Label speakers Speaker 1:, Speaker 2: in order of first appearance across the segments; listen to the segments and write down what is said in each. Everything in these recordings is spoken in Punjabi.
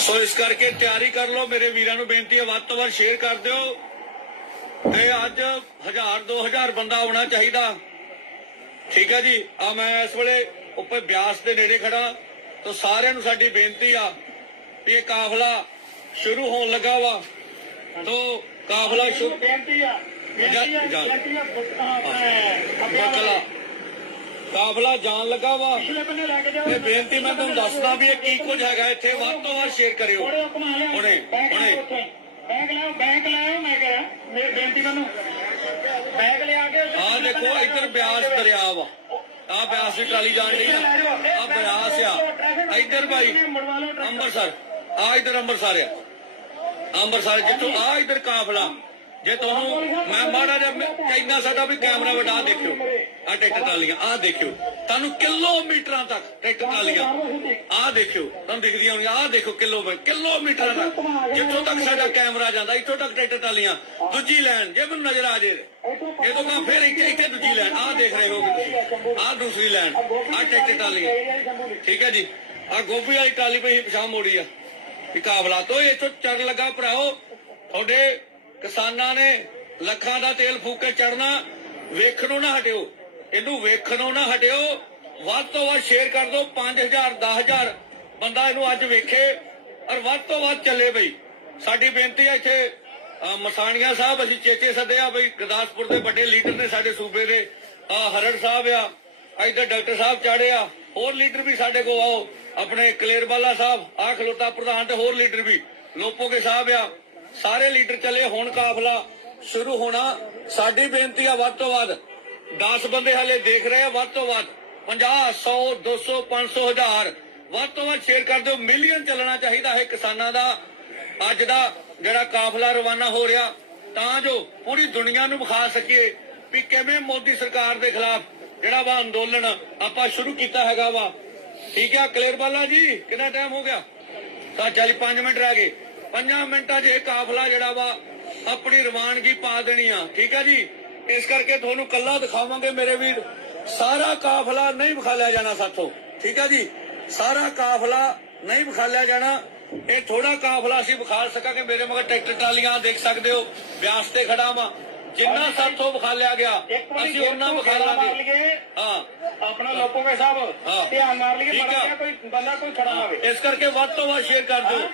Speaker 1: ਸੋ ਇਸ ਕਰਕੇ ਤਿਆਰੀ ਕਰ ਲਓ। ਮੇਰੇ ਵੀਰਾਂ ਨੂੰ ਬੇਨਤੀ ਹੈ ਵੱਧ ਤੋਂ ਵੱਧ ਸ਼ੇਅਰ ਕਰ ਦਿਓ। ਤੇ ਅੱਜ 1000 2000 ਬੰਦਾ ਆਉਣਾ ਚਾਹੀਦਾ। ਠੀਕ ਹੈ ਜੀ? ਆ ਮੈਂ ਇਸ ਵੇਲੇ ਉੱਪਰ ਬਿਆਸ ਦੇ ਨੇੜੇ ਖੜਾ। ਤਾਂ ਸਾਰਿਆਂ ਨੂੰ ਸਾਡੀ ਬੇਨਤੀ ਆ ਵੀ ਇਹ ਕਾਫਲਾ ਸ਼ੁਰੂ ਹੋਣ ਲੱਗਾ ਵਾ। ਤੋ ਕਾਫਲਾ ਸ਼ੁਰੂ
Speaker 2: ਬੇਨਤੀ ਆ ਬੇਨਤੀ ਆ ਬੇਨਤੀ ਆ
Speaker 1: ਕਾਫਲਾ ਜਾਣ ਲੱਗਾ ਵਾ। ਇਹ ਬੇਨਤੀ ਮੈਂ ਤੁਹਾਨੂੰ ਦੱਸਦਾ ਵੀ ਇਹ ਕੀ ਕੁਝ ਹੈਗਾ। ਇੱਥੇ ਵੱਧ ਤੋਂ ਵੱਧ ਸ਼ੇਅਰ ਕਰਿਓ।
Speaker 2: ਲਿਓ
Speaker 1: ਹੁਣੇ, ਹੁਣੇ।
Speaker 2: ਬੈਂਕ ਲਿਆਓ ਬੈਂਕ ਲਿਆਓ ਮੈਂ ਕਹਾਂ। ਮੇਰੀ ਬੇਨਤੀ ਮੈਨੂੰ ਬੈਂਕ ਲਿਆ ਕੇ ਪਿਛਲੇ
Speaker 1: ਦੇਖੋ ਇੱਧਰ ਬਿਆਸ ਦਰਿਆ ਵਾ। ਆਹ ਬਿਆਸ ਦੀ ਟਰਾਲੀ ਜਾਣ ਡਈ ਆ। ਆਹ ਬਿਆਸ ਆ। ਇੱਧਰ ਭਾਈ
Speaker 2: ਲਓ।
Speaker 1: ਅੰਮ੍ਰਿਤਸਰ। ਆ ਇੱਧਰ ਅੰਮ੍ਰਿਤਸਰ ਆ। ਅੰਮ੍ਰਿਤਸਰ ਜਿੱਥੋਂ ਆ ਇੱਧਰ ਕਾਫਲਾ। ਜੇ ਤੁਹਾਨੂੰ ਮੈਂ ਮਾੜਾ ਜਿਹਾ ਮੈਂ- ਸਾਡਾ ਵੀ ਕੈਮਰਾ ਵਡਾ ਦੇਖਿਓ। ਆ ਟਰੈਕਟਰ ਟਰਾਲੀਆਂ ਆ ਦੇਖਿਓ। ਤੁਹਾਨੂੰ ਕਿਲੋਮੀਟਰਾਂ ਤੱਕ ਟਰੈਕਟਰ ਟਰਾਲੀਆਂ। ਆ ਦੇਖਿਓ, ਤੁਹਾਨੂੰ ਦਿਖਦੀਆਂ ਹੋਣਗੀਆਂ ਆ ਦੇਖੋ ਕਿਲੋ ਕਿਲੋਮੀਟਰਾਂ ਤੱਕ। ਜਿੱਥੋਂ ਤੱਕ ਸਾਡਾ ਕੈਮਰਾ ਜਾਂਦਾ, ਇੱਥੋਂ ਤੱਕ ਟਰੈਕਟਰ ਟਰਾਲੀਆਂ। ਦੂਜੀ ਲਾਈਨ ਜੇ ਮੈਨੂੰ ਨਜ਼ਰ ਆ ਜੇ। ਇਹ ਤੋਂ ਕਾ ਫਿਰ ਇੱਥੇ ਇੱਥੇ ਦੂਜੀ ਲਾਈਨ ਆ ਦੇਖ ਰਹੇ ਹੋ ਆ ਦੂਸਰੀ ਲਾਈਨ ਆ ਟਰੈਕਟਰ ਟਰਾਲੀਆਂ। ਠੀਕ ਹੈ ਜੀ? ਆ ਗੋਭੀ ਵਾਲੀ ਟਰਾਲੀ ਪਈ ਪਿਛਾਂ ਮੋੜੀ ਆ। ਵੀ ਕਾਬਲਾ ਤੋਂ ਇੱਥੋਂ ਚੜ ਲੱਗਾ ਭਰਾਓ। ਤੁਹਾਡੇ ਕਿਸਾਨਾਂ ਨੇ ਲੱਖਾਂ ਦਾ ਤੇਲ ਫੂਕ ਕੇ ਚੜਨਾ ਵੇਖਣੋਂ ਨਾ ਹਟਿਓ। ਇਹਨੂੰ ਵੇਖਣੋਂ ਨਾ ਹਟਿਓ। ਵੱਧ ਤੋਂ ਵੱਧ ਸ਼ੇਅਰ ਕਰ ਦਿਓ। 5000 10000 ਬੰਦਾ ਇਹਨੂੰ ਅੱਜ ਵੇਖੇ ਔਰ ਵੱਧ ਤੋਂ ਵੱਧ ਚੱਲੇ ਬਈ। ਸਾਡੀ ਬੇਨਤੀ ਹੈ ਇੱਥੇ ਮਸਾਣੀਆਂ ਸਾਹਿਬ, ਅਸੀਂ ਚੇਚੇ ਸੱਦਿਆ ਬਈ। ਗੁਰਦਾਸਪੁਰ ਦੇ ਵੱਡੇ ਲੀਡਰ ਨੇ ਸਾਡੇ ਸੂਬੇ ਦੇ। ਹਰੜ ਸਾਹਿਬ ਆ ਇੱਧਰ ਡਾਕਟਰ ਸਾਹਿਬ ਚਾੜੇ ਆ। ਹੋਰ ਲੀਡਰ ਵੀ ਸਾਡੇ ਕੋਲ ਆਓ। ਆਪਣੇ ਕਲੇਰਵਾਲਾ ਸਾਹਿਬ ਆ ਖਲੋਤਾ ਪ੍ਰਧਾਨ ਤੇ ਹੋਰ ਲੀਡਰ ਵੀ। ਲੋਪੋਗੇ ਸਾਹਿਬ ਆ। ਸਾਰੇ ਲੀਡਰ ਚਲੇ, ਹੁਣ ਕਾਫਲਾ ਸ਼ੁਰੂ ਹੋਣਾ। ਸਾਡੀ ਬੇਨਤੀ ਆ ਵੱਧ ਤੋਂ ਵੱਧ 10 ਬੰਦੇ ਹਲੇ ਦੇਖ ਰਹੇ ਆ, ਵੱਧ ਤੋਂ ਵੱਧ। 50 100 200 500 ਹਜ਼ਾਰ। ਵੱਧ ਤੋਂ ਵੱਧ ਸ਼ੇਅਰ ਕਰ ਦਿਓ। ਮਿਲੀਅਨ ਚੱਲਣਾ ਚਾਹੀਦਾ ਹੈ ਕਿਸਾਨਾਂ ਦਾ। ਅੱਜ ਦਾ ਜਿਹੜਾ ਕਾਫਲਾ ਰਵਾਨਾ ਹੋ ਰਿਹਾ, ਤਾਂ ਜੋ ਪੂਰੀ ਦੁਨੀਆ ਨੂੰ ਵਿਖਾ ਸਕੀਏ ਵੀ ਕਿਵੇਂ ਮੋਦੀ ਸਰਕਾਰ ਦੇ ਖਿਲਾਫ ਜਿਹੜਾ ਵਾ ਅੰਦੋਲਨ ਆਪਾਂ ਸ਼ੁਰੂ ਕੀਤਾ ਹੈਗਾ ਵਾ। ਠੀਕ ਹੈ ਕਲੇਰਵਾਲਾ ਜੀ, ਕਿੰਨਾ ਟਾਈਮ ਹੋ ਗਿਆ? ਤਾਂ ਚਾਲੀ 5 ਮਿੰਟ ਰਹਿ ਗਏ। 5 ਮਿੰਟਾਂ 'ਚ ਇਹ ਕਾਫਲਾ ਜਿਹੜਾ ਵਾ, ਆਪਣੀ ਰਵਾਨਗੀ ਪਾ ਦੇਣੀ ਆ। ਠੀਕ ਹੈ ਜੀ? ਇਸ ਕਰਕੇ ਤੁਹਾਨੂੰ ਕੱਲਾ ਦਿਖਾਵਾਂਗੇ ਮੇਰੇ ਵੀਰ। ਸਾਰਾ ਕਾਫਲਾ ਨਹੀਂ ਵਿਖਾਲਿਆ ਜਾਣਾ ਸਾਥੋਂ। ਠੀਕ ਹੈ ਜੀ? ਸਾਰਾ ਕਾਫਲਾ ਨਹੀਂ ਵਿਖਾਲਿਆ ਜਾਣਾ। ਇਹ ਥੋੜਾ ਕਾਫਲਾ ਅਸੀਂ ਵਿਖਾ ਸਕਾਂਗੇ। ਮੇਰੇ ਮਗਰ ਟਰੈਕਟਰ ਟਰਾਲੀਆਂ ਦੇਖ ਸਕਦੇ ਹੋ। ਬਿਆਸ ਤੇ ਖੜਾ ਵਾਂ। ਜਿੰਨਾ ਸਾਥੋਂ ਵਿਖਾਲਿਆ ਗਿਆ ਅਸੀਂ ਉਹਨਾਂ ਵਿਖਾ
Speaker 2: ਮਾਰ
Speaker 1: ਲਾਂਗੇ।
Speaker 2: ਲਈਏ।
Speaker 1: ਹਾਂ।
Speaker 2: ਆਪਣਾ ਲੋਕੋਗੇ ਸਾਹਿਬ
Speaker 1: ਹਾਂ।
Speaker 2: ਧਿਆਨ ਮਾਰ ਲਈਏ
Speaker 1: ਠੀਕ ਆ।
Speaker 2: ਕੋਈ ਬੰਦਾ ਕੋਈ ਖੜਾ ਨਾ ਹੋਵੇ।
Speaker 1: ਇਸ ਕਰਕੇ ਵੱਧ ਤੋਂ ਵੱਧ ਸ਼ੇਅਰ ਕਰ ਦਿਓ।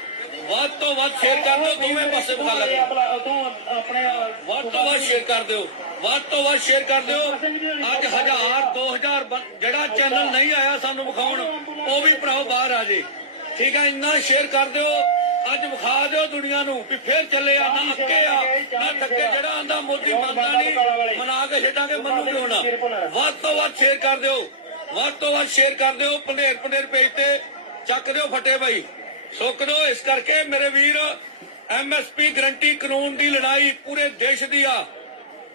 Speaker 1: ਵੱਧ ਤੋਂ ਵੱਧ ਸ਼ੇਅਰ ਕਰ ਦਿਓ ਦੋਵੇਂ ਪਾਸੇ ਵਿਖਾ ਲਾਂਗੇ।
Speaker 2: ਆਪਣਾ ਉਦੋਂ ਆਪਣੇ
Speaker 1: ਵੱਧ ਤੋਂ ਵੱਧ ਸ਼ੇਅਰ ਕਰ ਦਿਓ। ਵੱਧ ਤੋਂ ਵੱਧ ਸ਼ੇਅਰ ਕਰ ਦਿਓ। ਅੱਜ ਹਜ਼ਾਰ 2000 ਬੰ- ਜਿਹੜਾ ਚੈਨਲ ਨਹੀਂ ਆਇਆ ਸਾਨੂੰ ਵਿਖਾਉਣ ਉਹ ਵੀ ਭਰਾਓ ਬਾਹਰ ਆ ਜੇ। ਠੀਕ ਹੈ ਇੰਨਾ ਸ਼ੇਅਰ ਕਰ ਦਿਓ। ਅੱਜ ਵਿਖਾ ਦਿਓ ਦੁਨੀਆ ਨੂੰ ਵੀ ਫੇਰ ਚੱਲੇ ਆ ਨਾ ਅੱਕੇ ਆ ਨਾ ਥੱਕੇ ਜਿਹੜਾ ਆਂਦਾ ਮੋਦੀ ਮੰਨਦਾ ਨਹੀਂ ਮਨਾ ਕੇ ਛੱਡਾਂਗੇ ਮੰਨੂ ਕਿਉਂ ਨਾ ਵੱਧ ਤੋਂ ਵੱਧ ਸ਼ੇਅਰ ਕਰ ਦਿਓ। ਵੱਧ ਤੋਂ ਵੱਧ ਸ਼ੇਅਰ ਕਰ ਦਿਓ। ਪੰਧੇਰ ਪੰਧੇਰ ਪੇਜ ਤੇ ਚੱਕ ਦਿਓ ਫਟੇ ਭਾਈ ਸੁੱਕ ਦਿਓ। ਇਸ ਕਰਕੇ ਮੇਰੇ ਵੀਰ ਐਮਐਸਪੀ ਗਰੰਟੀ ਕਾਨੂੰਨ ਦੀ ਲੜਾਈ ਪੂਰੇ ਦੇਸ਼ ਦੀ ਆ।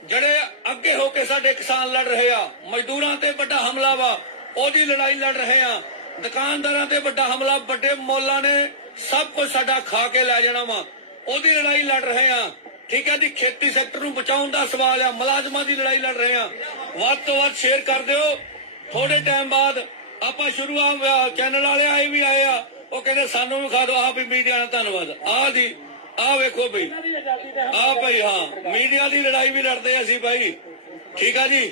Speaker 1: ਜਿਹੜੇ ਅੱਗੇ ਹੋ ਕੇ ਸਾਡੇ ਕਿਸਾਨ ਲੜ ਰਹੇ ਆ ਮਜ਼ਦੂਰਾਂ ਤੇ ਵੱਡਾ ਹਮਲਾ ਵਾ ਉਹਦੀ ਲੜਾਈ ਲੜ ਰਹੇ ਆ। ਦੁਕਾਨਦਾਰਾਂ ਤੇ ਵੱਡਾ ਹਮਲਾ ਵੱਡੇ ਮੌਲਾਂ ਨੇ ਸਭ ਕੁਝ ਸਾਡਾ ਖਾ ਕੇ ਲੈ ਜਾਣਾ ਵਾ। ਉਹਦੀ ਲੜਾਈ ਲੜ ਰਹੇ ਆ ਠੀਕ ਹੈ ਜੀ, ਖੇਤੀ ਸੈਕਟਰ ਨੂੰ ਬਚਾਉਣ ਦਾ ਸਵਾਲ ਆ। ਮੁਲਾਜ਼ਮਾਂ ਦੀ ਲੜਾਈ ਲੜ ਰਹੇ ਆ ਵੱਧ ਤੋਂ ਵੱਧ ਸ਼ੇਅਰ ਕਰ ਦਿਓ। ਥੋੜੇ ਟਾਈਮ ਬਾਅਦ ਆਪਾਂ ਸ਼ੁਰੂ ਚੈਨਲ ਵਾਲੇ ਆਏ ਵੀ ਆਏ ਆ। ਉਹ ਕਹਿੰਦੇ, ਸਾਨੂੰ ਵੀ ਖਾ ਦਿਓ। ਆਹ ਵੀ ਮੀਡੀਆ ਦਾ ਧੰਨਵਾਦ। ਆ ਜੀ, ਆਹ ਵੇਖੋ ਬਈ। ਆ ਭਾਈ ਹਾਂ। ਮੀਡੀਆ ਦੀ ਲੜਾਈ ਵੀ ਲੜਦੇ ਅਸੀਂ ਭਾਈ ਠੀਕ ਆ ਜੀ?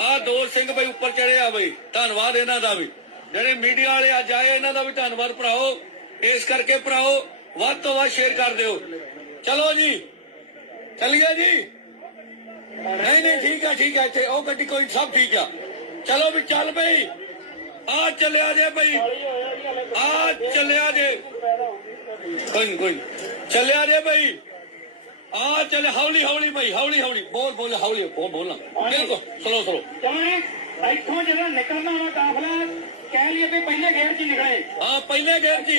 Speaker 1: ਆ ਦੋਰ ਸਿੰਘ ਭਾਈ ਉੱਪਰ ਚੜੇ ਆ ਭਾਈ ਧੰਨਵਾਦ ਇਹਨਾਂ ਦਾ ਵੀ। ਜਿਹੜੇ ਮੀਡੀਆ ਵਾਲੇ ਅੱਜ ਆਏ, ਇਹਨਾਂ ਦਾ ਵੀ ਧੰਨਵਾਦ ਭਰਾਓ। ਇਸ ਕਰਕੇ ਭਰਾਓ ਵੱਧ ਤੋਂ ਵੱਧ ਸ਼ੇਅਰ ਕਰ ਦਿਓ। ਚਲੋ ਜੀ। ਚੱਲੀਏ ਜੀ? ਨਹੀਂ ਨਹੀਂ ਠੀਕ ਆ ਠੀਕ ਆ ਇੱਥੇ ਉਹ ਗੱਡੀ ਕੋਈ ਸਭ ਠੀਕ ਆ। ਚਲੋ ਵੀ ਚੱਲ ਬਈ। ਆ ਚੱਲਿਆ ਜੇ ਬਈ। ਆ ਚੱਲਿਆ ਜੇ। ਕੋਈ ਨੀ, ਕੋਈ ਨੀ। ਚੱਲਿਆ ਜੇ ਬਈ। ਆ ਚੱਲ ਹੌਲੀ ਹੌਲੀ ਬਈ ਹੌਲੀ ਹੌਲੀ। ਬੋਲ ਬੋਲ ਹੌਲੀ ਬੋਲ ਬੋਲਣਾ ਬਿਲਕੁਲ ਸਲੋ ਸਲੋ
Speaker 2: ਕਿਉਂ ਇੱਥੋਂ ਜਦੋਂ ਨਿਕਲਣਾ ਵਾ ਕਾਫਲਾ ਕਹਿ ਲਈਏ ਵੀ ਪਹਿਲੇ ਗੇੜ 'ਚ ਹੀ ਨਿਕਲੇ।
Speaker 1: ਆ ਪਹਿਲੇ ਗੇਰ ਜੀ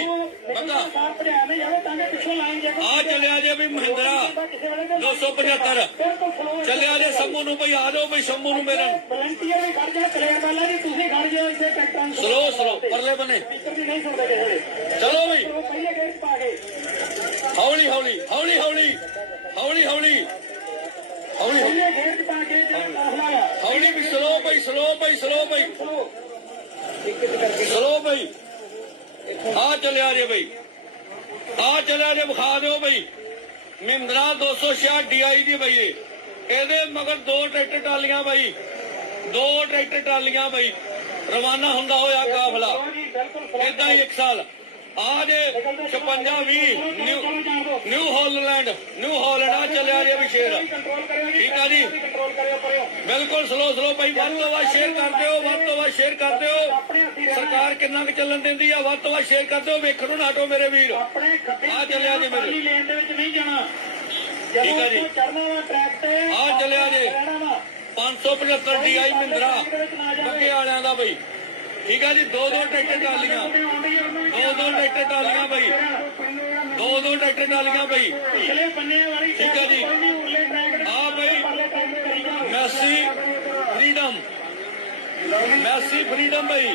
Speaker 1: ਬੰਦਾ
Speaker 2: ਕਾਰ ਭਰਿਆ ਨਹੀਂ ਜਾਵੇ ਤਾਂ ਕਿ ਪਿੱਛੋਂ ਲਾਈਨ ਜੇ
Speaker 1: ਆ ਚੱਲਿਆ ਜੇ ਵੀ ਮਹਿੰਦਰਾ 275 ਚੱਲਿਆ ਜੇ ਸੰਮੂ ਨੂੰ ਬਈ ਆ ਜਾਓ ਬਈ ਸੰਮੂ ਨੂੰ ਮੇਰੇ
Speaker 2: ਵਲੰਟੀਅਰ ਵੀ ਖੜ ਜਾ ਕਰਿਆ ਪਹਿਲਾਂ ਜੀ ਤੁਸੀਂ ਖੜ ਜਾਓ ਇੱਥੇ ਟਰੈਕਟਰਾਂ ਨੂੰ।
Speaker 1: ਸਲੋ ਸਲੋ ਪਰਲੇ ਬਨੇ।
Speaker 2: ਨਹੀਂ ਸੁਣਦੇ
Speaker 1: ਚਲੋ
Speaker 2: ਉਹ ਪਹਿਲੇ ਗੇੜ ਪਾ ਗਏ
Speaker 1: ਹੌਲੀ ਹੌਲੀ ਹੌਲੀ ਹੌਲੀ ਹੌਲੀ ਹੌਲੀ। ਹੌਲੀ ਹੌਲੀ।
Speaker 2: ਗੇੜ ਪਾ ਕੇ ਜਿਹੜਾ ਕਾਫਲਾ ਆ।
Speaker 1: ਹੌਲੀ ਵੀ ਸਲੋ ਬਈ ਸਲੋ ਬਈ ਸਲੋ ਬਈ।
Speaker 2: ਚਲੋ
Speaker 1: ਬਈ। ਆ ਚੱਲਿਆ ਜੇ ਬਈ। ਆ ਚੱਲਿਆ ਜੇ ਵਿਖਾ ਦਿਓ ਬਈ। ਮਹਿੰਦਰਾ 266 DI ਦੀ ਬਈ ਇਹ। ਇਹਦੇ ਮਗਰ ਦੋ ਟਰੈਕਟਰ ਟਰਾਲੀਆਂ ਬਈ। ਦੋ ਟਰੈਕਟਰ ਟਰਾਲੀਆਂ ਬਈ। ਰਵਾਨਾ ਹੁੰਦਾ ਹੋਇਆ ਕਾਫਲਾ। ਇਦਾਂ ਹੀ ਇੱਕ ਸਾਲ। ਆ ਜੇ 56 20 ਨਿਊ ਹਾਲੈਂਡ ਨਿਊ ਹਾਲੈਂਡ ਆ ਚੱਲਿਆ ਜੇ ਵੀ ਸ਼ੇਰ ਠੀਕ ਆ ਜੀ। ਬਿਲਕੁਲ ਸਲੋ ਸਲੋ ਭਾਈ ਵੱਧ ਤੋਂ ਵੱਧ ਸ਼ੇਅਰ ਕਰ ਦਿਓ ਵੱਧ ਤੋਂ ਵੱਧ ਸ਼ੇਅਰ ਕਰ ਦਿਓ
Speaker 2: ਆਪਣੇ ਹੱਥੀ ਰਹਿਣਾ
Speaker 1: ਸਰਕਾਰ ਕਿੰਨਾ ਕੁ ਚੱਲਣ ਦਿੰਦੀ ਆ ਵੱਧ ਤੋਂ ਵੱਧ ਸ਼ੇਅਰ ਕਰ ਦਿਓ ਵੇਖਣ ਨੂੰ ਨਾ ਹਟੋ ਮੇਰੇ ਵੀਰ ਆ ਚੱਲਿਆ ਜੀ ਮੇਰੇ।
Speaker 2: ਪਾਲੀ ਲੇਨ ਦੇ ਵਿੱਚ ਨਹੀਂ ਜਾਣਾ
Speaker 1: ਠੀਕ ਆ ਜੀ।
Speaker 2: ਵਾ
Speaker 1: ਆ ਚੱਲਿਆ ਜੀ।
Speaker 2: ਰਹਿਣਾ ਵਾ
Speaker 1: 575 DI ਮਹਿੰਦਰਾ ਬੱਗੇ ਵਾਲਿਆਂ ਦਾ ਬਈ ਠੀਕ ਆ ਜੀ ਦੋ ਦੋ ਟਰੈਕਟਰ ਟਾਲੀਆਂ ਦੋ ਦੋ ਟਰੈਕਟਰ ਟਾਲੀਆਂ ਬਈ। ਦੋ ਦੋ ਟਰੈਕਟਰ ਟਾਲੀਆਂ ਬਈ।
Speaker 2: ਪਿਛਲੇ ਪੰਨੇ ਵਾਲੀ
Speaker 1: ਠੀਕ ਆ ਜੀ। ਆ ਬਾਈ, ਮੈਸੀ ਫਰੀडम ਮੈਸੀ ਫਰੀडम ਬਈ।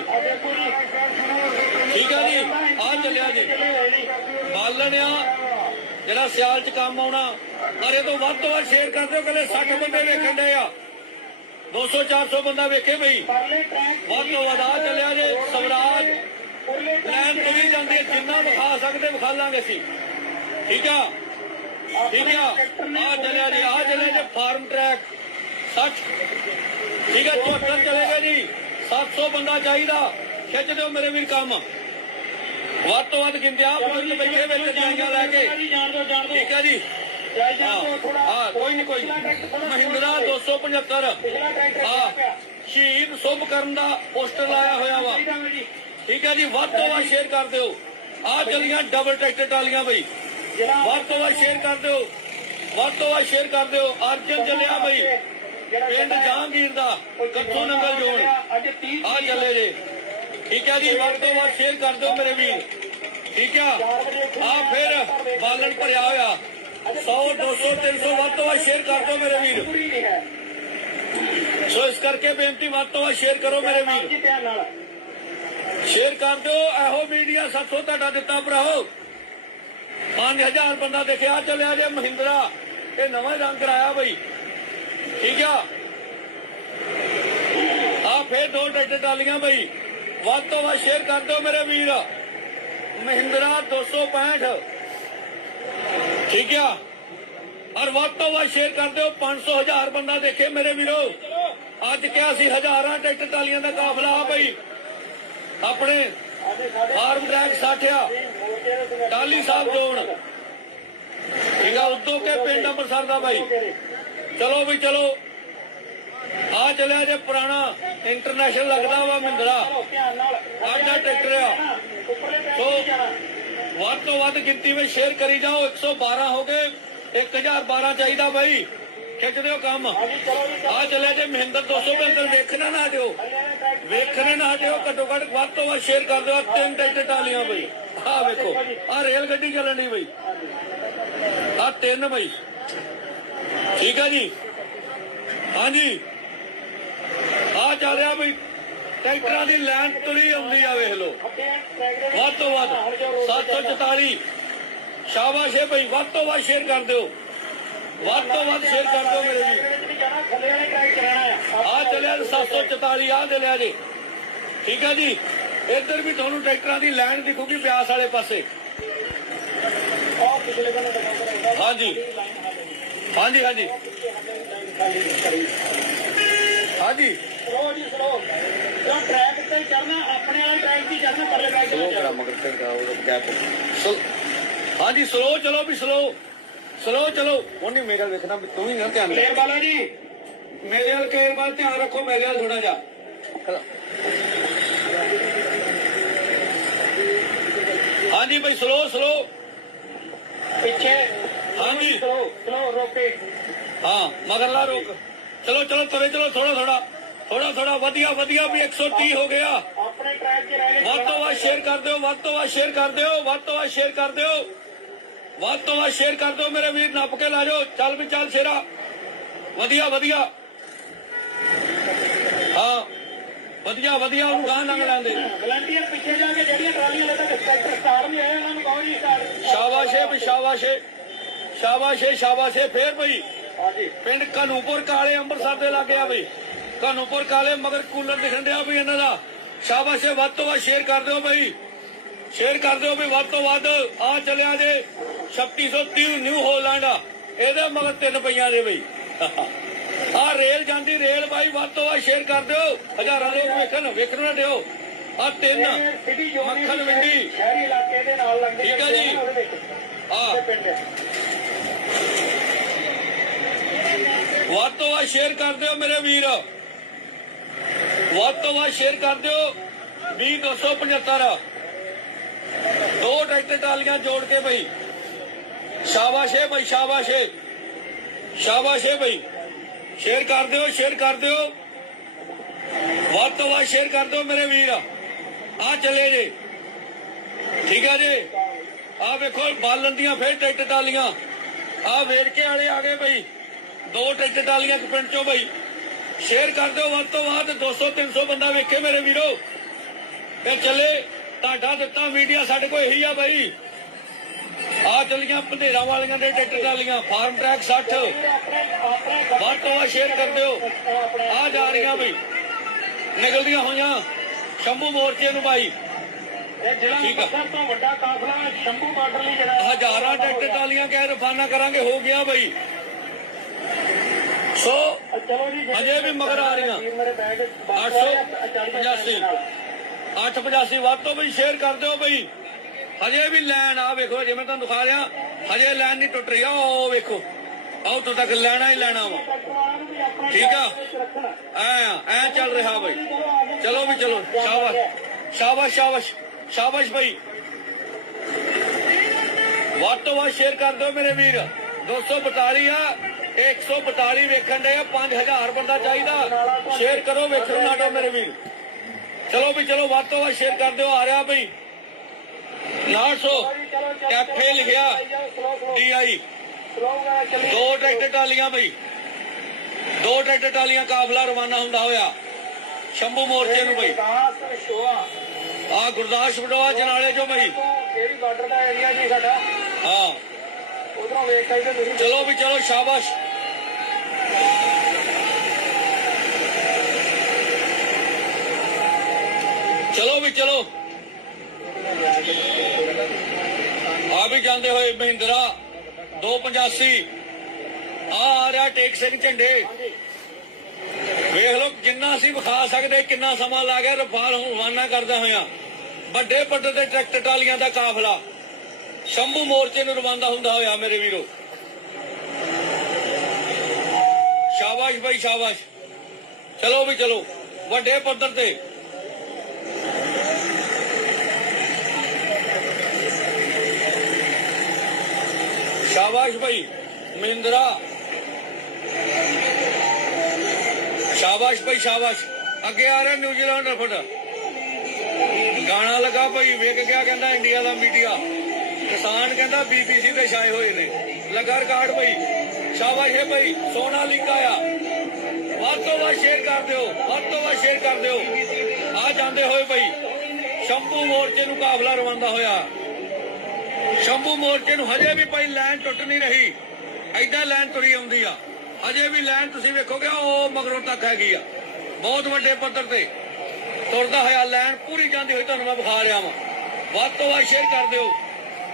Speaker 1: ਠੀਕ ਆ ਜੀ, ਆ ਚੱਲਿਆ ਜੀ। ਬਾਲਣਿਆ ਜਿਹੜਾ ਸਿਆਲ ਚ ਕੰਮ ਆਉਣਾ, ਪਰ ਇਹ ਤੋਂ ਵੱਧ ਤੋਂ ਵੱਧ ਸ਼ੇਅਰ ਕਰਦੇ ਹੋ ਕਹਿੰਦੇ 60 ਬੰਦੇ ਵੇਖਣ ਦੇ ਆ। 200 400 ਬੰਦਾ ਵੇਖੇ ਬਈ। ਵੱਧ ਤੋਂ ਵੱਧ ਆ ਚੱਲਿਆ ਜੇ ਸਵਰਾਜ
Speaker 2: ਉਰਲੇ
Speaker 1: ਲੈਣ ਤੁਰੀ ਜਿੰਨਾ ਵਿਖਾ ਸਕਦੇ ਵਿਖਾ ਲਾਂਗੇ ਅਸੀਂ। ਠੀਕ ਆ? ਠੀਕ ਆ? ਆ ਚੱਲਿਆ ਜੀ, ਆ ਚੱਲਿਆ ਜੀ ਫਾਰਮ ਟਰੈਕ। 60 ਠੀਕ ਆ 74 ਚਲੇਗਾ ਜੀ। 700 ਬੰਦਾ ਚਾਹੀਦਾ। ਖਿੱਚ ਦਿਓ ਮੇਰੇ ਵੀਰ ਕੰਮ। ਵੱਧ ਤੋਂ ਵੱਧ ਗਿਣਦੇ ਪੁਲਿਸ ਬੈਠੇ ਵਿੱਚ ਜਾਈਆਂ ਲੈ ਕੇ। ਠੀਕ ਆ ਜੀ? ਹਾਂ ਕੋਈ ਨਹੀਂ ਕੋਈ ਨੀ। ਮਹਿੰਦਰਾ 275
Speaker 2: ਪਿਛਲਾ
Speaker 1: ਸ਼ਹੀਦ ਸੁਭ ਕਰਨ ਦਾ ਪੋਸਟਰ ਲਾਇਆ ਹੋਇਆ ਵਾ।
Speaker 2: ਠੀਕ
Speaker 1: ਹੈ ਜੀ, ਵੱਧ ਤੋਂ ਵੱਧ ਸ਼ੇਅਰ ਕਰ ਦਿਓ। ਆ ਚੱਲੀਆਂ ਡਬਲ ਟਰੈਕਟਰ ਟਾਲੀਆਂ ਬਈ। ਵੱਧ ਤੋਂ ਵੱਧ ਸ਼ੇਅਰ ਕਰ ਦਿਓ। ਵੱਧ ਤੋਂ ਵੱਧ ਸ਼ੇਅਰ ਕਰ ਦਿਓ। ਅਰਜਨ ਚੱਲਿਆ ਬਈ। ਪਿੰਡ ਜਹਾਂਗੀਰ ਦਾ ਕੱਥੋਂ ਨੰਗਲ ਜੋਨ।
Speaker 2: ਅੱਜ 30
Speaker 1: ਆ ਚੱਲੇ ਜੇ। ਠੀਕ ਹੈ ਜੀ, ਵੱਧ ਤੋਂ ਵੱਧ ਸ਼ੇਅਰ ਕਰ ਦਿਓ ਮੇਰੇ ਵੀਰ। ਠੀਕ ਆ? ਆ ਫਿਰ ਬਾਲਣ ਭਰਿਆ ਹੋਇਆ। 100 200 300 ਵੱਧ ਤੋਂ ਵੱਧ ਸ਼ੇਅਰ ਕਰ ਦਿਓ ਮੇਰੇ ਵੀਰ
Speaker 2: ਪੂਰੀ ਨਹੀਂ ਹੈ
Speaker 1: ਸੋ ਇਸ ਕਰਕੇ ਬੇਨਤੀ ਵੱਧ ਤੋਂ ਵੱਧ ਸ਼ੇਅਰ ਕਰੋ ਮੇਰੇ ਵੀਰ
Speaker 2: ਜੀ ਧਿਆਨ ਨਾਲ
Speaker 1: ਸ਼ੇਅਰ ਕਰ ਦਿਓ ਇਹੋ ਮੀਡੀਆ ਸਾਥੋਂ ਤੁਹਾਡਾ ਦਿੱਤਾ ਭਰਾਓ 5000 ਬੰਦਾ ਦੇਖਿਆ ਚੱਲਿਆ ਜੇ ਮਹਿੰਦਰਾ ਇਹ ਨਵਾਂ ਰੰਗ ਕਰਾਇਆ ਬਈ ਠੀਕ ਆ ਆ ਫੇਰ ਦੋ ਟਰੈਕਟਰ ਟਾਲੀਆਂ ਬਈ ਵੱਧ ਤੋਂ ਵੱਧ ਸ਼ੇਅਰ ਕਰ ਦਿਓ ਮੇਰੇ ਵੀਰ ਮਹਿੰਦਰਾ 265 ਠੀਕ ਆ ਔਰ ਵੱਧ ਤੋਂ ਵੱਧ ਸ਼ੇਅਰ ਕਰ ਦਿਓ। 500 ਹਜ਼ਾਰ ਬੰਦਾ ਦੇਖੇ ਮੇਰੇ ਵੀਰੋ। ਅੱਜ ਕਿਹਾ ਸੀ ਹਜ਼ਾਰਾਂ ਟਰੈਕਟਰ ਟਾਲੀਆਂ ਦਾ ਕਾਫਲਾ ਆ ਬਈ। ਆਪਣੇ ਫਾਰਮ ਟਰੈਕ ਸਾਠਿਆ। ਟਾਲੀ ਸਾਹਿਬ ਜੋਣ ਠੀਕ ਆ ਉਦੋਂ ਕੇ ਪਿੰਡ ਅੰਮ੍ਰਿਤਸਰ ਦਾ ਬਾਈ। ਚਲੋ ਵੀ ਚਲੋ। ਆ ਚਲਿਆ ਜੇ ਪੁਰਾਣਾ ਇੰਟਰਨੈਸ਼ਨਲ ਲੱਗਦਾ ਵਾ ਮਹਿੰਦਰਾ
Speaker 2: ਧਿਆਨ ਨਾਲ
Speaker 1: ਆਡਾ ਟਰੈਕਟਰ ਆ। ਸੋ ਵੱਧ ਤੋਂ ਵੱਧ ਗਿਣਤੀ ਵਿੱਚ ਸ਼ੇਅਰ ਕਰੀ ਜਾਓ। 112 ਹੋ ਗਏ। 1012 ਚਾਹੀਦਾ ਬਾਈ। ਖਿੱਚ ਦਿਓ ਕੰਮ।
Speaker 2: ਹਾਂਜੀ ਚਲੋ ਜੀ
Speaker 1: ਆ ਚੱਲਿਆ ਜੇ ਮਹਿੰਦਰ 275 ਵੇਖਣਾ ਨਾ ਦਿਓ। ਵੇਖਣੇ ਨਾ ਹਟਿਓ ਘੱਟੋ ਘੱਟ ਵੱਧ ਤੋਂ ਵੱਧ ਸ਼ੇਅਰ ਕਰ ਦਿਓ। ਤਿੰਨ ਟਰੈਕਟਰ ਟਾਲੀਆਂ ਬਈ। ਆਹ ਵੇਖੋ ਆਹ ਰੇਲ ਗੱਡੀ ਚੱਲਣ ਦੀ ਬਈ। ਆਹ ਤਿੰਨ ਬਈ। ਠੀਕ ਆ ਜੀ? ਹਾਂਜੀ। ਆ ਚੱਲ ਰਿਹਾ ਬਈ। ਟਰੈਕਟਰਾਂ ਦੀ ਲਾਈਨ ਤੁਰੀ ਆਉਂਦੀ ਆ ਵੇਖ ਲਓ। ਵੱਧ ਤੋਂ ਵੱਧ। 744 ਸ਼ਾਬਾਸ਼ ਏ ਬਈ ਵੱਧ ਤੋਂ ਵੱਧ ਸ਼ੇਅਰ ਕਰ ਦਿਓ। ਵੱਧ ਤੋਂ ਵੱਧ ਸ਼ੇਅਰ ਕਰ ਦਿਓ ਮੇਰੇ
Speaker 2: ਰਹਿਣਾ ਆ
Speaker 1: ਚੱਲਿਆ ਜੀ 744 ਆ ਚੱਲਿਆ ਜੀ। ਠੀਕ ਹੈ ਜੀ? ਇੱਧਰ ਵੀ ਤੁਹਾਨੂੰ ਟਰੈਕਟਰਾਂ ਦੀ ਲਾਈਨ ਦਿਖੂਗੀ ਬਿਆਸ ਵਾਲੇ ਪਾਸੇ। ਹਾਂਜੀ। ਹਾਂਜੀ ਹਾਂਜੀ। ਹਾਂਜੀ।
Speaker 2: ਸਲੋ ਜੀ ਸਲੋ ਜੋ ਟਰੈਕ ਤੇ ਚੜਨਾ ਆਪਣੇ ਵਾਲਾ ਟਰੈਕ ਤੇ ਚੜਨਾ ਪਰਲੇ ਟਰੈਕ ਤੇ ਚੜਨਾ
Speaker 1: ਮਗਰ ਤੇ ਉਹ ਗੈਪ ਹਾਂਜੀ ਸਲੋ ਚਲੋ ਵੀ ਸਲੋ ਸਲੋ ਚਲੋ। ਉਹਨੇ ਮੇਰੇ ਵੱਲ ਵੇਖਣਾ ਵੀ ਤੂੰ ਵੀ ਨਾ ਧਿਆਨ ਦੇ
Speaker 2: ਕਲੇਰ ਵਾਲਾ ਜੀ
Speaker 1: ਮੇਰੇ ਵੱਲ ਕੇਰ ਵੱਲ ਧਿਆਨ ਰੱਖੋ ਮੇਰੇ ਵੱਲ ਥੋੜਾ ਜਿਹਾ। ਹਾਂਜੀ ਭਾਈ ਸਲੋ ਸਲੋ
Speaker 2: ਪਿੱਛੇ।
Speaker 1: ਹਾਂਜੀ।
Speaker 2: ਸਲੋ ਸਲੋ ਰੋਕੇ।
Speaker 1: ਹਾਂ ਮਗਰਲਾ ਰੋਕ। ਚਲੋ ਚਲੋ ਤਵੇ ਚਲੋ ਥੋੜਾ ਥੋੜਾ ਥੋੜਾ ਥੋੜਾ ਵਧੀਆ ਵਧੀਆ ਵੀ 130 ਹੋ ਗਿਆ।
Speaker 2: ਆਪਣੇ ਟਰੈਕ ਤੇ ਰਹਿ
Speaker 1: ਵੱਧ ਤੋਂ ਵੱਧ ਸ਼ੇਅਰ ਕਰ ਦਿਓ ਵੱਧ ਤੋਂ ਵੱਧ ਸ਼ੇਅਰ ਕਰ ਦਿਓ ਵੱਧ ਤੋਂ ਵੱਧ ਸ਼ੇਅਰ ਕਰ ਦਿਓ। ਵੱਧ ਤੋਂ ਵੱਧ ਸ਼ੇਅਰ ਕਰ ਦਿਓ ਮੇਰੇ ਵੀਰ ਨੱਪ ਕੇ ਲਾ ਜਾਓ। ਚੱਲ ਵੀ ਚੱਲ ਸ਼ੇਰਾ। ਵਧੀਆ ਵਧੀਆ। ਹਾਂ। ਵਧੀਆ ਵਧੀਆ ਉਹਨੂੰ ਗਾਂ ਲੰਘ ਲੈਂਦੇ
Speaker 2: ਵਲੰਟੀਅਰ ਪਿੱਛੇ ਜਾ ਕੇ ਜਿਹੜੀਆਂ ਟਰਾਲੀਆਂ ਲੈ ਤੱਕ ਸਟ੍ਰੈਕਟਰ ਸਟਾਰ ਨਹੀਂ ਆਏ ਉਹਨਾਂ ਨੂੰ ਕਹੋ ਜੀ
Speaker 1: ਸ਼ਾਬਾਸ਼ੇ ਵੀ ਸ਼ਾਬਾਸ਼ੇ ਸ਼ਾਬਾਸ਼ੇ ਸ਼ਾਬਾਸ਼ੇ ਫੇਰ ਬਈ
Speaker 2: ਹਾਂਜੀ।
Speaker 1: ਪਿੰਡ ਕਾਨੂੰਪੁਰ ਕਾਲੇ ਅੰਮ੍ਰਿਤਸਰ ਦੇ ਲਾਗੇ ਆ ਬਈ। ਕਾਨੂੰਪੁਰ ਕਾਲੇ ਮਗਰ ਕੂਲਰ ਦਿਖਣ ਡਿਆ ਵੀ ਇਹਨਾਂ ਦਾ। ਸ਼ਾਬਾਸ਼ੇ ਵੱਧ ਤੋਂ ਵੱਧ ਸ਼ੇਅਰ ਕਰ ਦਿਓ ਬਈ। ਸ਼ੇਅਰ ਕਰ ਦਿਓ ਵੀ ਵੱਧ ਤੋਂ ਵੱਧ। ਆ ਚੱਲਿਆ ਜੇ। 3630 ਨਿਊ ਹੋਲੈਂਡ ਆ। ਇਹਦੇ ਮਗਰ ਤਿੰਨ ਪਈਆਂ ਦੇ ਬਈ। ਆ ਰੇਲ ਜਾਂਦੀ ਰੇਲ ਬਾਈ ਵੱਧ ਤੋਂ ਵੱਧ ਸ਼ੇਅਰ ਕਰ ਦਿਓ। ਹਜ਼ਾਰਾਂ ਲੋਕ ਵੇਖਣ ਵੇਖਣ ਨਾ ਦਿਓ। ਆ ਤਿੰਨ ਮੱਖਣ ਮੰਡੀ
Speaker 2: ਸ਼ਹਿਰੀ ਇਲਾਕੇ ਦੇ ਨਾਲ ਲੱਗਦੀ
Speaker 1: ਠੀਕ ਆ ਜੀ। ਆ।
Speaker 2: ਹੈ।
Speaker 1: ਵੱਧ ਤੋਂ ਵੱਧ ਸ਼ੇਅਰ ਕਰ ਦਿਓ ਮੇਰੇ ਵੀਰ। ਵੱਧ ਤੋਂ ਵੱਧ ਸ਼ੇਅਰ ਕਰ ਦਿਓ। 20275 ਦੋ ਟਰੈਕਟਰ ਟਾਲੀਆਂ ਜੋੜ ਕੇ ਬਈ। ਸ਼ਾਬਾਸ਼ ਏ ਬਈ ਸ਼ਾਬਾਸ਼ ਏ ਸ਼ਾਬਾਸ਼ ਏ ਬਈ ਸ਼ੇਅਰ ਕਰ ਦਿਓ, ਸ਼ੇਅਰ ਕਰ ਦਿਓ। ਵੱਧ ਤੋਂ ਵੱਧ ਸ਼ੇਅਰ ਕਰ ਦਿਓ ਮੇਰੇ ਵੀਰ। ਆ ਚਲੇ ਜੇ। ਠੀਕ ਹੈ ਜੀ? ਆ ਵੇਖੋ ਬਾਲਣ ਦੀਆਂ ਫੇਰ ਟਰੈਕਟਰ ਟਾਲੀਆਂ। ਆ ਵੇਰਕੇ ਵਾਲੇ ਆ ਗਏ ਬਈ ਦੋ ਟਰੈਕਟਰ ਟਾਲੀਆਂ ਇੱਕ ਪਿੰਡ ਚੋਂ ਬਈ ਸ਼ੇਅਰ ਕਰ ਦਿਓ ਵੱਧ ਤੋਂ ਵੱਧ। 200 300 ਬੰਦਾ ਵੇਖੇ ਮੇਰੇ ਵੀਰੋ। ਇਹ ਚੱਲੇ, ਤੁਹਾਡਾ ਦਿੱਤਾ ਮੀਡੀਆ ਸਾਡੇ ਕੋਲ ਇਹੀ ਆ ਬਈ ਆ ਚੱਲੀਆਂ ਪੰਧੇਰਾ ਵਾਲੀਆਂ ਦੇ ਟਰੈਕਟਰ ਟਾਲੀਆਂ ਫਾਰਮ ਟਰੈਕ 60
Speaker 2: ਆਪਣੇ ਆਪਣੇ
Speaker 1: ਵੱਧ ਤੋਂ ਵੱਧ ਸ਼ੇਅਰ ਕਰ ਦਿਓ। ਆ ਜਾ ਰਹੀਆਂ ਬਈ। ਨਿਕਲਦੀਆਂ ਹੋਈਆਂ ਸ਼ੰਭੂ ਮੋਰਚੇ ਨੂੰ ਬਾਈ। ਠੀਕ ਆ।
Speaker 2: ਤੋਂ ਵੱਡਾ ਕਾਫਲਾ ਸ਼ੰਭੂ ਬਾਰਡਰ ਲਈ ਜਿਹੜਾ
Speaker 1: ਹਜ਼ਾਰਾਂ ਟਰੈਕਟਰ ਟਾਲੀਆਂ ਕਹਿ ਰਫਾਨਾ ਕਰਾਂਗੇ ਹੋ ਗਿਆ ਬਈ। ਸੋ
Speaker 2: ਚਲੋ ਜੀ ਜਿਹੜੇ
Speaker 1: ਹਜੇ ਵੀ ਮਗਰ ਆ ਰਹੀਆਂ।
Speaker 2: ਵੀਰ ਮੇਰੇ ਬੈਗ
Speaker 1: 885 885 ਵੱਧ ਤੋਂ ਬਈ ਸ਼ੇਅਰ ਕਰ ਦਿਓ ਬਈ। ਹਜੇ ਵੀ ਲਾਈਨ ਆ ਵੇਖੋ ਜਿਵੇਂ ਤੁਹਾਨੂੰ ਦਿਖਾ ਰਿਹਾ, ਹਜੇ ਲਾਈਨ ਨਹੀਂ ਟੁੱਟ ਰਹੀ ਆ ਉਹ ਵੇਖੋ, ਆਹ ਉੱਤੋਂ ਤੱਕ ਲੈਣਾ ਹੀ ਲੈਣਾ ਵਾ। ਠੀਕ ਆ? ਐ ਐ ਚੱਲ ਰਿਹਾ ਬਈ। ਚਲੋ ਵੀ ਚਲੋ, ਸ਼ਾਬਾਸ਼ ਸ਼ਾਬਾਸ਼ ਸ਼ਾਬਾਸ਼ ਸ਼ਾਬਾਸ਼ ਬਈ। ਵੱਧ ਤੋਂ ਵੱਧ ਸ਼ੇਅਰ ਕਰ ਦਿਓ ਮੇਰੇ ਵੀਰ। 242 ਆ 142 ਵੇਖਣ ਦੇ ਆ 5000 ਬੰਦਾ ਚਾਹੀਦਾ। ਸ਼ੇਅਰ ਕਰੋ ਵੇਖੋ ਨਾ ਟੋ ਮੇਰੇ ਵੀਰ। ਚਲੋ ਵੀ ਚਲੋ, ਵੱਧ ਤੋਂ ਵੱਧ ਸ਼ੇਅਰ ਕਰ ਦਿਓ, ਆ ਰਿਹਾ ਬਈ। 900 ਕੈਫੇ ਲਿਖਿਆ ਡੀਆਈ। ਦੋ ਟਰੈਕਟਰ ਟਾਲੀਆਂ ਬਈ। ਦੋ ਟਰੈਕਟਰ ਟਾਲੀਆਂ ਕਾਫਲਾ ਰਵਾਨਾ ਹੁੰਦਾ ਹੋਇਆ। ਸ਼ੰਭੂ ਮੋਰਚੇ ਨੂੰ ਬਈ। ਆ ਗੁਰਦਾਸ ਬਡੋਆ ਜਨਾਲੇ ਚੋਂ ਬਈ।
Speaker 2: ਇਹ ਵੀ ਬਾਰਡਰ ਦਾ ਏਰੀਆ ਜੀ ਸਾਡਾ
Speaker 1: ਹਾਂ।
Speaker 2: ਉਧਰੋਂ ਵੇਖ ਕੇ ਤੁਸੀਂ
Speaker 1: ਚਲੋ ਵੀ ਚਲੋ ਸ਼ਾਬਾਸ਼। ਚਲੋ ਵੀ ਚਲੋ। ਆ ਵੀ ਜਾਂਦੇ ਹੋਏ ਮਹਿੰਦਰਾ 285 ਆ ਆ ਰਿਹਾ ਟੇਕ ਸਿੰਘ ਝੰਡੇ। ਵੇਖ ਲਓ ਜਿੰਨਾ ਅਸੀਂ ਵਿਖਾ ਸਕਦੇ, ਕਿੰਨਾ ਸਮਾਂ ਲਾ ਗਿਆ, ਰਫਾਲ ਹੁਣ ਕਰਦਾ ਹੋਇਆ। ਵੱਡੇ ਪੱਧਰ ਤੇ ਟਰੈਕਟਰ ਟਾਲੀਆਂ ਦਾ ਕਾਫਲਾ। ਸ਼ੰਭੂ ਮੋਰਚੇ ਨੂੰ ਰਵਾਨਾ ਹੁੰਦਾ ਹੋਇਆ ਮੇਰੇ ਵੀਰੋ। ਸ਼ਾਬਾਸ਼ ਭਾਈ ਸ਼ਾਬਾਸ਼। ਚਲੋ ਵੀ ਚਲੋ, ਵੱਡੇ ਪੱਧਰ ਤੇ। ਸ਼ਾਬਾਸ਼ ਭਾਈ, ਮਹਿੰਦਰਾ। ਸ਼ਾਬਾਸ਼ ਭਾਈ, ਸ਼ਾਬਾਸ਼। ਅੱਗੇ ਆ ਰਿਹਾ ਨਿਊਜ਼ੀਲੈਂਡ ਰਫਟ ਗਾਣਾ ਲਗਾ ਭਾਈ, ਵੇਖ ਗਿਆ ਕਹਿੰਦਾ ਇੰਡੀਆ ਦਾ ਮੀਡੀਆ ਕਿਸਾਨ ਕਹਿੰਦਾ ਬੀਬੀਸੀ ਤੇ ਛਾਏ ਹੋਏ ਨੇ। ਲਗਾ ਰਿਕਾਰਡ ਭਾਈ। ਸ਼ਾਬਾਸ਼ ਹੈ ਭਾਈ, ਸੋਨਾ ਲਿਖਾ ਆ। ਵੱਧ ਤੋਂ ਵੱਧ ਸ਼ੇਅਰ ਕਰ ਦਿਓ, ਵੱਧ ਤੋਂ ਵੱਧ ਸ਼ੇਅਰ ਕਰ ਦਿਓ। ਆ ਜਾਂਦੇ ਹੋਏ ਭਾਈ, ਸ਼ੰਭੂ ਮੋਰਚੇ ਨੂੰ ਕਾਫਲਾ ਰਵਾਨਾ ਹੋਇਆ। ਸ਼ੰਭੂ ਮੋਰਚੇ ਨੂੰ ਹਜੇ ਵੀ ਭਾਈ ਲਾਈਨ ਟੁੱਟ ਨਹੀਂ ਰਹੀ। ਐਡਾ ਲਾਈਨ ਤੁਰੀ ਆਉਂਦੀ ਆ। ਹਜੇ ਵੀ ਲਾਈਨ ਤੁਸੀਂ ਵੇਖੋਗੇ, ਉਹ ਮਗਰੋਂ ਤੱਕ ਹੈਗੀ ਆ। ਬਹੁਤ ਵੱਡੇ ਪੱਧਰ ਤੇ ਤੁਰਦਾ ਹੋਇਆ ਲਾਈਨ, ਪੂਰੀ ਜਾਂਦੀ ਹੋਈ ਤੁਹਾਨੂੰ ਮੈਂ ਵਿਖਾ ਰਿਹਾ ਵਾਂ। ਵੱਧ ਤੋਂ ਵੱਧ ਸ਼ੇਅਰ ਕਰ ਦਿਓ।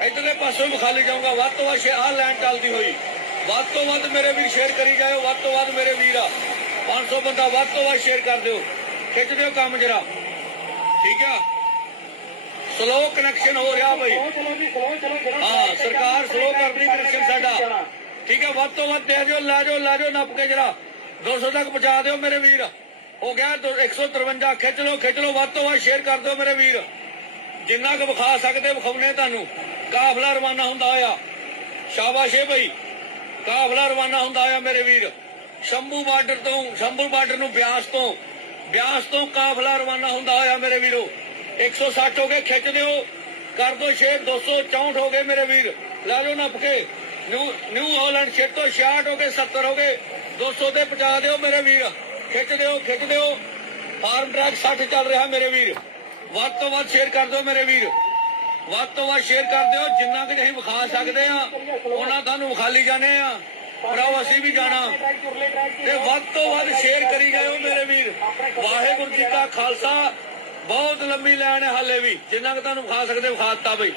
Speaker 1: ਇਧਰਲੇ ਪਾਸੋਂ ਵੀ ਵਿਖਾ ਲਈ ਜਾਊਂਗਾ। ਵੱਧ ਤੋਂ ਵੱਧ ਸ਼ੇਅਰ ਆਹ ਲਾਈਨ ਚੱਲਦੀ ਹੋਈ। ਵੱਧ ਤੋਂ ਵੱਧ ਮੇਰੇ ਵੀਰ ਸ਼ੇਅਰ ਕਰੀ ਜਾਇਓ। ਵੱਧ ਤੋਂ ਵੱਧ ਮੇਰੇ ਵੀਰ ਆ। 500 ਬੰਦਾ ਵੱਧ ਤੋਂ ਵੱਧ ਸ਼ੇਅਰ ਕਰ ਦਿਓ। ਖਿੱਚ ਦਿਓ ਕੰਮ ਜਰਾ। ਠੀਕ ਆ? ਸਲੋ ਕਨੈਕਸ਼ਨ ਹੋ ਰਿਹਾ ਬਈ। ਹਾਂ ਸਰਕਾਰ ਸਲੋ ਕਰਦੀ ਕਨੈਕਸ਼ਨ ਸਾਡਾ। ਠੀਕ ਹੈ ਵੱਧ ਤੋਂ ਵੱਧ ਦੇ ਦਿਓ ਲੈ ਜਾਓ ਲੈ ਜਾਓ ਨੱਪ ਕੇ ਜਰਾ। 200 ਤੱਕ ਪਹੁੰਚਾ ਦਿਓ ਮੇਰੇ ਵੀਰ। ਹੋ ਗਿਆ ਦੋ- 153 ਖਿੱਚ ਲਓ ਖਿੱਚ ਲਓ ਵੱਧ ਤੋਂ ਵੱਧ ਸ਼ੇਅਰ ਕਰ ਦਿਓ ਮੇਰੇ ਵੀਰ। ਜਿੰਨਾ ਕੁ ਵਿਖਾ ਸਕਦੇ ਵਿਖਾਉਣੇ ਤੁਹਾਨੂੰ। ਕਾਫਲਾ ਰਵਾਨਾ ਹੁੰਦਾ ਹੋਇਆ। ਸ਼ਾਬਾਸ਼ ਏ ਬਈ। ਕਾਫਲਾ ਰਵਾਨਾ ਹੁੰਦਾ ਹੋਇਆ ਮੇਰੇ ਵੀਰ। ਸ਼ੰਭੂ ਬਾਰਡਰ ਤੋਂ ਸ਼ੰਭੂ ਬਾਰਡਰ ਨੂੰ ਬਿਆਸ ਤੋਂ ਬਿਆਸ ਤੋਂ ਕਾਫਲਾ ਰਵਾਨਾ ਹੁੰਦਾ ਹੋਇਆ ਮੇਰੇ ਵੀਰੋ। 160 ਹੋ ਗਏ, ਖਿੱਚ ਦਿਓ। ਕਰ ਦੋ ਸ਼ੇਰ 264 ਹੋ ਗਏ ਮੇਰੇ ਵੀਰ। ਲੈ ਲਓ ਨੱਪ ਕੇ। ਨਿਊ ਨਿਊ ਹਾਲੈਂਡ ਸ਼ੇਰ ਤੋਂ 66 ਹੋ ਗਏ 70 ਹੋ ਗਏ। 200 ਤੇ ਪਹੁੰਚਾ ਦਿਓ ਮੇਰੇ ਵੀਰ। ਖਿੱਚ ਦਿਓ ਖਿੱਚ ਦਿਓ। ਫਾਰਮ ਟਰੈਕ 60 ਚੱਲ ਰਿਹਾ ਮੇਰੇ ਵੀਰ। ਵੱਧ ਤੋਂ ਵੱਧ ਸ਼ੇਅਰ ਕਰ ਦਿਓ ਮੇਰੇ ਵੀਰ। ਵੱਧ ਤੋਂ ਵੱਧ ਸ਼ੇਅਰ ਕਰ ਦਿਓ। ਜਿੰਨਾ ਕਿ ਅਸੀਂ ਵਿਖਾ ਸਕਦੇ ਆ ਉਹਨਾਂ ਤੁਹਾਨੂੰ ਵਿਖਾਲੀ ਜਾਣੇ ਆ ਭਰਾਓ, ਅਸੀਂ ਵੀ ਜਾਣਾ। ਤੇ ਵੱਧ ਤੋਂ ਵੱਧ ਸ਼ੇਅਰ ਕਰੀ ਜਾਇਓ ਮੇਰੇ ਵੀਰ। ਵਾਹਿਗੁਰੂ ਜੀ ਕਾ ਖਾਲਸਾ। ਬਹੁਤ ਲੰਬੀ ਲਾਈਨ ਹੈ ਹਾਲੇ ਵੀ। ਜਿੰਨਾ ਕੁ ਤੁਹਾਨੂੰ ਖਾ ਸਕਦੇ ਖਾ ਦਿੱਤਾ ਬਈ।